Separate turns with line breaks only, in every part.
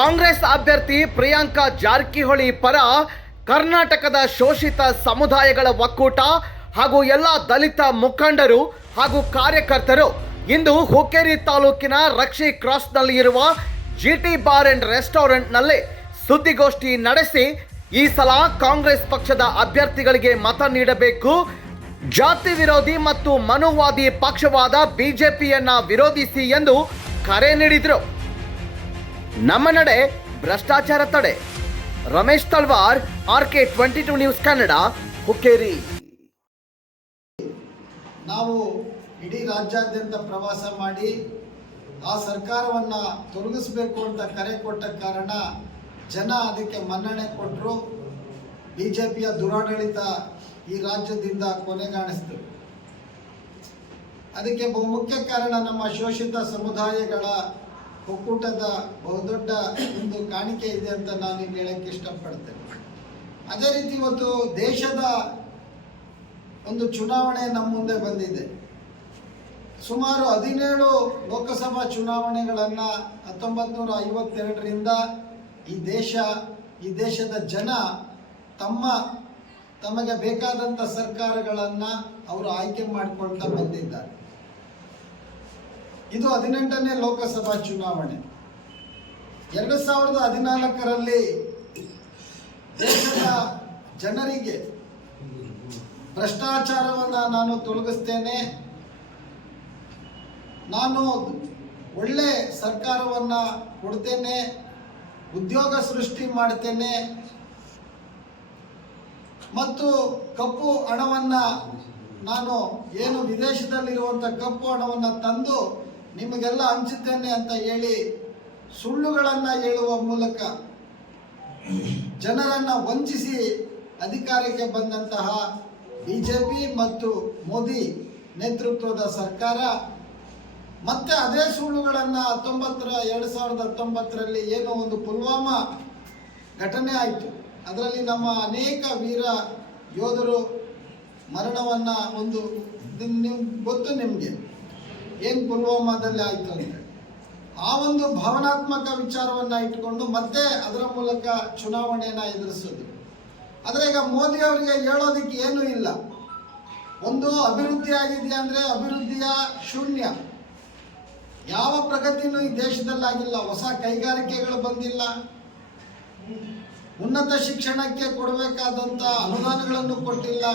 ಕಾಂಗ್ರೆಸ್ ಅಭ್ಯರ್ಥಿ ಪ್ರಿಯಾಂಕಾ ಜಾರಕಿಹೊಳಿ ಪರ ಕರ್ನಾಟಕದ ಶೋಷಿತ ಸಮುದಾಯಗಳ ಒಕ್ಕೂಟ ಹಾಗೂ ಎಲ್ಲ ದಲಿತ ಮುಖಂಡರು ಹಾಗೂ ಕಾರ್ಯಕರ್ತರು ಇಂದು ಹುಕ್ಕೇರಿ ತಾಲೂಕಿನ ರಕ್ಷಿ ಕ್ರಾಸ್ನಲ್ಲಿ ಇರುವ ಜಿಟಿ ಬಾರ್ ಅಂಡ್ ರೆಸ್ಟೋರೆಂಟ್ನಲ್ಲಿ ಸುದ್ದಿಗೋಷ್ಠಿ ನಡೆಸಿ ಈ ಸಲ ಕಾಂಗ್ರೆಸ್ ಪಕ್ಷದ ಅಭ್ಯರ್ಥಿಗಳಿಗೆ ಮತ ನೀಡಬೇಕು. ಜಾತಿ ವಿರೋಧಿ ಮತ್ತು ಮನುವಾದಿ ಪಕ್ಷವಾದ ಬಿಜೆಪಿಯನ್ನ ವಿರೋಧಿಸಿ ಎಂದು ಕರೆ ನೀಡಿದರು. ನಮ್ಮ ನಡೆ ಭ್ರಷ್ಟಾಚಾರ ತಡೆ. Ramesh Talwar R K twenty two news Kannada, Hukkeri.
ನಾವು ಇಡೀ ರಾಜ್ಯಾದ್ಯಂತ ಪ್ರವಾಸ ಮಾಡಿ ಆ ಸರ್ಕಾರವನ್ನು ತೊಲಗಿಸಬೇಕು ಅಂತ ಕರೆ ಕೊಟ್ಟ ಕಾರಣ ಜನ ಅದಕ್ಕೆ ಮನ್ನಣೆ ಕೊಟ್ಟರು ಬಿ ಜೆ ಪಿಯ ದುರಾಡಳಿತ ಈ ರಾಜ್ಯದಿಂದ ಕೊನೆಗಾಣಿಸ್ತು ಅದಕ್ಕೆ ಬಹುಮುಖ್ಯ ಕಾರಣ ನಮ್ಮ ಶೋಷಿತ ಸಮುದಾಯಗಳ ಒಕ್ಕೂಟದ ಬಹುದೊಡ್ಡ ಒಂದು ಕಾಣಿಕೆ ಇದೆ ಅಂತ ನಾನು ಹೇಳಕ್ಕೆ ಇಷ್ಟಪಡ್ತೇನೆ. ಅದೇ ರೀತಿ ಇವತ್ತು ದೇಶದ ಒಂದು ಚುನಾವಣೆ ನಮ್ಮ ಮುಂದೆ ಬಂದಿದೆ. ಸುಮಾರು ಹದಿನೇಳು ಲೋಕಸಭಾ ಚುನಾವಣೆಗಳನ್ನು ಹತ್ತೊಂಬತ್ತು ನೂರ ಐವತ್ತೆರಡರಿಂದ ಈ ದೇಶ, ಈ ದೇಶದ ಜನ ತಮ್ಮ, ತಮಗೆ ಬೇಕಾದಂಥ ಸರ್ಕಾರಗಳನ್ನು ಅವರು ಆಯ್ಕೆ ಮಾಡಿಕೊಳ್ತಾ ಬಂದಿದ್ದಾರೆ. ಇದು ಹದಿನೆಂಟನೇ ಲೋಕಸಭಾ ಚುನಾವಣೆ. ಎರಡು ಸಾವಿರದ ಹದಿನಾಲ್ಕರಲ್ಲಿ ದೇಶದ ಜನರಿಗೆ ಭ್ರಷ್ಟಾಚಾರವನ್ನು ನಾನು ತೊಲಗಿಸ್ತೇನೆ. ನಾನು ಒಳ್ಳೆ ಸರ್ಕಾರವನ್ನು ಕೊಡ್ತೇನೆ, ಉದ್ಯೋಗ ಸೃಷ್ಟಿ ಮಾಡ್ತೇನೆ ಮತ್ತು ಕಪ್ಪು ಹಣವನ್ನು ನಾನು ಏನು ವಿದೇಶದಲ್ಲಿರುವಂಥ ಕಪ್ಪು ಹಣವನ್ನು ತಂದು ನಿಮಗೆಲ್ಲ ಹಂಚಿದ್ದೇನೆ ಅಂತ ಹೇಳಿ ಸುಳ್ಳುಗಳನ್ನು ಹೇಳುವ ಮೂಲಕ ಜನರನ್ನು ವಂಚಿಸಿ ಅಧಿಕಾರಕ್ಕೆ ಬಂದಂತಹ ಬಿ ಜೆ ಪಿ ಮತ್ತು ಮೋದಿ ನೇತೃತ್ವದ ಸರ್ಕಾರ ಮತ್ತೆ ಅದೇ ಸುಳ್ಳುಗಳನ್ನು ಹತ್ತೊಂಬತ್ತರ, ಎರಡು ಸಾವಿರದ ಹತ್ತೊಂಬತ್ತರಲ್ಲಿ ಏನೋ ಒಂದು ಪುಲ್ವಾಮಾ ಘಟನೆ ಆಯಿತು. ಅದರಲ್ಲಿ ನಮ್ಮ ಅನೇಕ ವೀರ ಯೋಧರು ಮರಣವನ್ನು ಒಂದು ಗೊತ್ತು ನಿಮಗೆ. ಏನು ಪುಲ್ವಾಮಾದಲ್ಲಿ ಆಯಿತು ಅಂತ ಆ ಒಂದು ಭಾವನಾತ್ಮಕ ವಿಚಾರವನ್ನು ಇಟ್ಕೊಂಡು ಮತ್ತೆ ಅದರ ಮೂಲಕ ಚುನಾವಣೆಯನ್ನು ಎದುರಿಸೋದು. ಆದರೆ ಈಗ ಮೋದಿ ಅವರಿಗೆ ಹೇಳೋದಕ್ಕೆ ಏನೂ ಇಲ್ಲ. ಒಂದು ಅಭಿವೃದ್ಧಿ ಆಗಿದೆಯಾ ಅಂದರೆ ಅಭಿವೃದ್ಧಿಯ ಶೂನ್ಯ. ಯಾವ ಪ್ರಗತಿನೂ ಈ ದೇಶದಲ್ಲಿ ಆಗಿಲ್ಲ ಹೊಸ ಕೈಗಾರಿಕೆಗಳು ಬಂದಿಲ್ಲ. ಉನ್ನತ ಶಿಕ್ಷಣಕ್ಕೆ ಕೊಡಬೇಕಾದಂಥ ಅನುದಾನಗಳನ್ನು ಕೊಟ್ಟಿಲ್ಲ.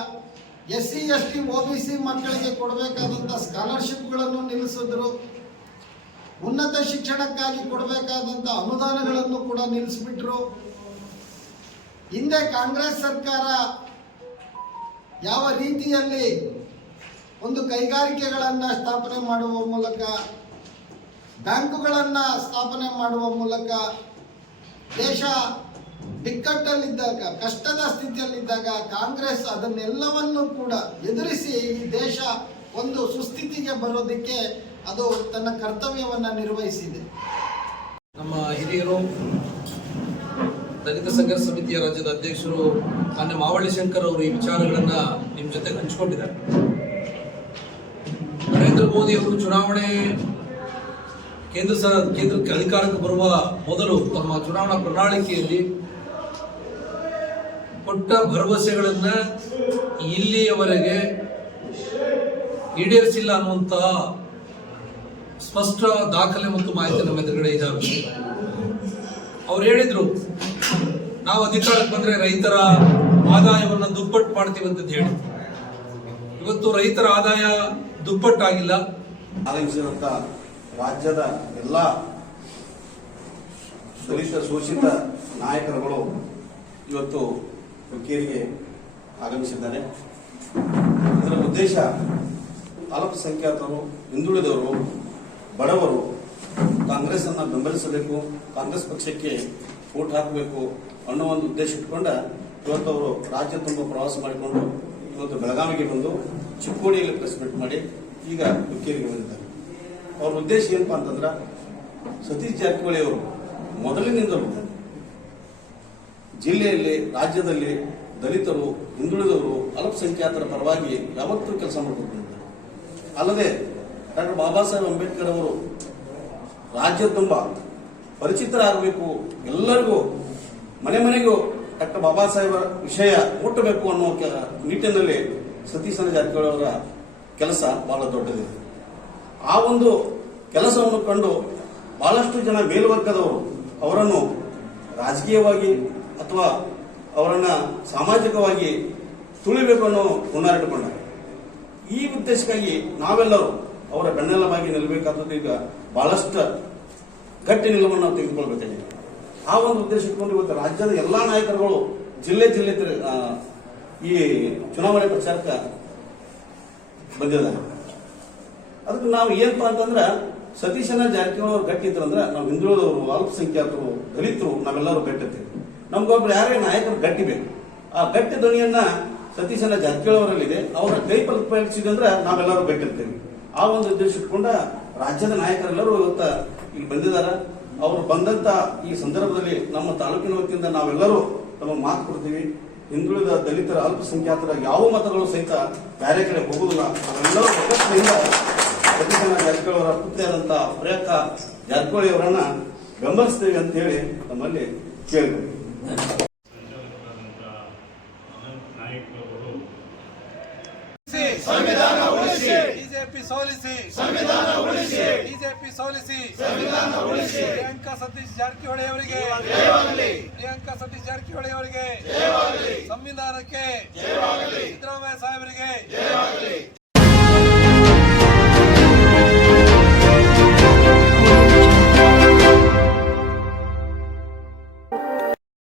S C S T O B C ಮಕ್ಕಳಿಗೆ ಕೊಡಬೇಕಾದಂಥ ಸ್ಕಾಲರ್ಶಿಪ್ಗಳನ್ನು ನಿಲ್ಲಿಸಿದ್ರು. ಉನ್ನತ ಶಿಕ್ಷಣಕ್ಕಾಗಿ ಕೊಡಬೇಕಾದಂಥ ಅನುದಾನಗಳನ್ನು ಕೂಡ ನಿಲ್ಲಿಸ್ಬಿಟ್ರು. ಹಿಂದೆ ಕಾಂಗ್ರೆಸ್ ಸರ್ಕಾರ ಯಾವ ರೀತಿಯಲ್ಲಿ ಒಂದು ಕೈಗಾರಿಕೆಗಳನ್ನು ಸ್ಥಾಪನೆ ಮಾಡುವ ಮೂಲಕ, ಬ್ಯಾಂಕುಗಳನ್ನು ಸ್ಥಾಪನೆ ಮಾಡುವ ಮೂಲಕ ದೇಶ ಬಿಕ್ಕಟ್ಟಲ್ಲಿದ್ದಾಗ, ಕಷ್ಟದ ಸ್ಥಿತಿಯಲ್ಲಿದ್ದಾಗ ಕಾಂಗ್ರೆಸ್ ಅದನ್ನೆಲ್ಲವನ್ನು ಕೂಡ ಎದುರಿಸಿ ಈ ದೇಶ ಒಂದು ಸುಸ್ಥಿತಿಗೆ ಬರೋದಕ್ಕೆ ಅದು ತನ್ನ ಕರ್ತವ್ಯವನ್ನು ನಿರ್ವಹಿಸಿದೆ.
ನಮ್ಮ ಹಿರಿಯರು, ದಲಿತ ಸಂಘರ್ಷ ಸಮಿತಿಯ ರಾಜ್ಯದ ಅಧ್ಯಕ್ಷರು, ಮಾನ್ಯ ಮಾವಳ್ಳಿ ಶಂಕರ್ ಅವರು ಈ ವಿಚಾರಗಳನ್ನ ನಿಮ್ಮ ಜೊತೆ ಹಂಚಿಕೊಂಡಿದ್ದಾರೆ. ನರೇಂದ್ರ ಮೋದಿ ಅವರು ಚುನಾವಣೆ ಕೇಂದ್ರ ಸರ್ ಕೇಂದ್ರಕ್ಕೆ ಅಧಿಕಾರಕ್ಕೆ ಬರುವ ಮೊದಲು ತಮ್ಮ ಚುನಾವಣಾ ಪ್ರಣಾಳಿಕೆಯಲ್ಲಿ ಕೊಟ್ಟ ಭರವಸೆಗಳನ್ನ ಇಲ್ಲಿಯವರೆಗೆ ಈಡೇರಿಸಿಲ್ಲ ಅನ್ನುವಂತಹ ಸ್ಪಷ್ಟ ದಾಖಲೆ ಮತ್ತು ಮಾಹಿತಿ ನಮ್ಮ ಎದುರುಗಡೆ ಇದ್ದಾವೆ ಅವ್ರು ಹೇಳಿದ್ರು, ನಾವು ಅಧಿಕಾರಕ್ಕೆ ಬಂದ್ರೆ ರೈತರ ಆದಾಯವನ್ನು ದುಪ್ಪಟ್ಟು ಮಾಡ್ತೀವಿ ಅಂತ ಹೇಳಿ. ಇವತ್ತು ರೈತರ ಆದಾಯ ದುಪ್ಪಟ್ಟಾಗಿಲ್ಲ.
ಆಗಮಿಸಿದಂಥ ರಾಜ್ಯದ ಎಲ್ಲ ದಲಿತ, ಶೋಷಿತ ನಾಯಕರುಗಳು ಇವತ್ತು ಹುಕ್ಕೇರಿಗೆ ಆಗಮಿಸಿದ್ದಾರೆ. ಇದರ ಉದ್ದೇಶ ಅಲ್ಪಸಂಖ್ಯಾತರು, ಹಿಂದುಳಿದವರು, ಬಡವರು ಕಾಂಗ್ರೆಸ್ ಅನ್ನ ಬೆಂಬಲಿಸಬೇಕು, ಕಾಂಗ್ರೆಸ್ ಪಕ್ಷಕ್ಕೆ ಓಟ್ ಹಾಕಬೇಕು ಅನ್ನೋ ಒಂದು ಉದ್ದೇಶ ಇಟ್ಕೊಂಡ ಇವತ್ತು ಅವರು ರಾಜ್ಯ ತುಂಬ ಪ್ರವಾಸ ಮಾಡಿಕೊಂಡು ಇವತ್ತು ಬೆಳಗಾವಿಗೆ ಬಂದು ಚಿಕ್ಕೋಡಿಯಲ್ಲಿ ಪ್ರೆಸ್ ಮೀಟ್ ಮಾಡಿ ಈಗ ಹುಕ್ಕೇರಿಗೆ ಬಂದಿದ್ದಾರೆ. ಅವ್ರ ಉದ್ದೇಶ ಏನಪ್ಪಾ ಅಂತಂದ್ರ ಸತೀಶ್ ಜಾರಕಿಹೊಳಿ ಅವರು ಮೊದಲಿನಿಂದಲೂ ಜಿಲ್ಲೆಯಲ್ಲಿ ರಾಜ್ಯದಲ್ಲಿ ದಲಿತರು, ಹಿಂದುಳಿದವರು ಅಲ್ಪಸಂಖ್ಯಾತರ ಪರವಾಗಿ ಯಾವತ್ತೂ ಕೆಲಸ ಮಾಡಬೇಕು ಅಲ್ಲದೆ ಡಾಕ್ಟರ್ ಬಾಬಾ ಸಾಹೇಬ್ ಅಂಬೇಡ್ಕರ್ ಅವರು ರಾಜ್ಯ ತುಂಬ ಪರಿಚಿತರಾಗಬೇಕು, ಎಲ್ಲರಿಗೂ, ಮನೆ ಮನೆಗೂ ಡಾಕ್ಟರ್ ಬಾಬಾ ಸಾಹೇಬರ ವಿಷಯ ಮುಟ್ಟಬೇಕು ಅನ್ನೋ ನಿಟ್ಟಿನಲ್ಲಿ ಸತೀಶನ ಜಾರಕಿಹೊಳಿ ಕೆಲಸ ಬಹಳ ದೊಡ್ಡದಿದೆ. ಆ ಒಂದು ಕೆಲಸವನ್ನು ಕಂಡು ಬಹಳಷ್ಟು ಜನ ಮೇಲ್ವರ್ಗದವರು ಅವರನ್ನು ರಾಜಕೀಯವಾಗಿ ಅಥವಾ ಅವರನ್ನ ಸಾಮಾಜಿಕವಾಗಿ ತುಳಿಬೇಕು ಅನ್ನೋ ಹುನ್ನಾರಿಟ್ಟುಕೊಂಡ ಈ ಉದ್ದೇಶಕ್ಕಾಗಿ ನಾವೆಲ್ಲರೂ ಅವರ ಬೆನ್ನೆಲುಬಾಗಿ ನಿಲ್ಲಬೇಕಾದದ್ದು ಈಗ ಬಹಳಷ್ಟು ಗಟ್ಟಿ ನಿಲುವನ್ನು ನಾವು ತೆಗೆದುಕೊಳ್ಬೇಕಾಗಿದೆ. ಆ ಒಂದು ಉದ್ದೇಶ ಇಟ್ಕೊಂಡು ಇವತ್ತು ರಾಜ್ಯದ ಎಲ್ಲಾ ನಾಯಕರುಗಳು ಜಿಲ್ಲೆ ಜಿಲ್ಲೆ ಈ ಚುನಾವಣೆ ಪ್ರಚಾರಕ್ಕೆ ಬಂದಿದ್ದಾರೆ. ಅದಕ್ಕೆ ನಾವು ಏನಪ್ಪ ಅಂತಂದ್ರೆ ಸತೀಶನ ಜಾರಕಿಹೊಳಿ ಗಟ್ಟಿ ಅಂದ್ರೆ ನಾವು ಹಿಂದುಳಿದವರು, ಅಲ್ಪಸಂಖ್ಯಾತರು, ದಲಿತರು, ನಾವೆಲ್ಲರೂ ಗಟ್ಟಿರ್ತೀವಿ. ನಮ್ಗೊಬ್ರು ಯಾರೇ ನಾಯಕರು ಗಟ್ಟಿ ಬೇಕು? ಆ ಗಟ್ಟಿ ಧ್ವನಿಯನ್ನ ಸತೀಶನ ಜಾರಕಿಹೊಳಿ ಅವರ ಕೈ ಪಲ್ಪಿಸಿದಂದ್ರೆ ನಾವೆಲ್ಲರೂ ಗಟ್ಟಿರ್ತೀವಿ. ಆ ಒಂದು ಉದ್ದೇಶ ಇಟ್ಕೊಂಡ ರಾಜ್ಯದ ನಾಯಕರೆಲ್ಲರೂ ಇವತ್ತ ಇಲ್ಲಿ ಬಂದಿದ್ದಾರೆ. ಅವರು ಬಂದಂತ ಈ ಸಂದರ್ಭದಲ್ಲಿ ನಮ್ಮ ತಾಲೂಕಿನ ವತಿಯಿಂದ ನಾವೆಲ್ಲರೂ ತಮ್ಮ ಮಾತು ಕೊಡ್ತೀವಿ. ಹಿಂದುಳಿದ ದಲಿತರ ಅಲ್ಪಸಂಖ್ಯಾತರ ಯಾವ ಮತಗಳು ಸಹಿತ ಬೇರೆ ಕಡೆ ಹೋಗುದಿಲ್ಲ ಅವರೆಲ್ಲರೂ ಒಗ್ಗಟ್ಟಿನಿಂದ ಸತೀಶನ ಜಾರಕಿಹೊಳಿ ಅವರ ಪ್ರಯತ್ನ ಪ್ರಿಯಂಕ ಜಾರಕಿಹೊಳಿ ಅವರನ್ನ ಬೆಂಬಲಿಸ್ತೇವೆ ಅಂತ ಹೇಳಿ ನಮ್ಮಲ್ಲಿ ಕೇಳಿದ್ರು
ಸಂವಿಧಾನ ಉಳಿಸಿ. ಬಿಜೆಪಿ ಸೋಲಿಸಿ ಸಂವಿಧಾನ ಉಳಿಸಿ ಬಿಜೆಪಿ ಸೋಲಿಸಿ ಸಂವಿಧಾನ ಉಳಿಸಿ ಪ್ರಿಯಾಂಕಾ ಸತೀಶ್ ಜಾರಕಿಹೊಳಿ ಅವರಿಗೆ ಪ್ರಿಯಾಂಕಾ ಸತೀಶ್ ಜಾರಕಿಹೊಳಿ ಅವರಿಗೆ ಸಂವಿಧಾನಕ್ಕೆ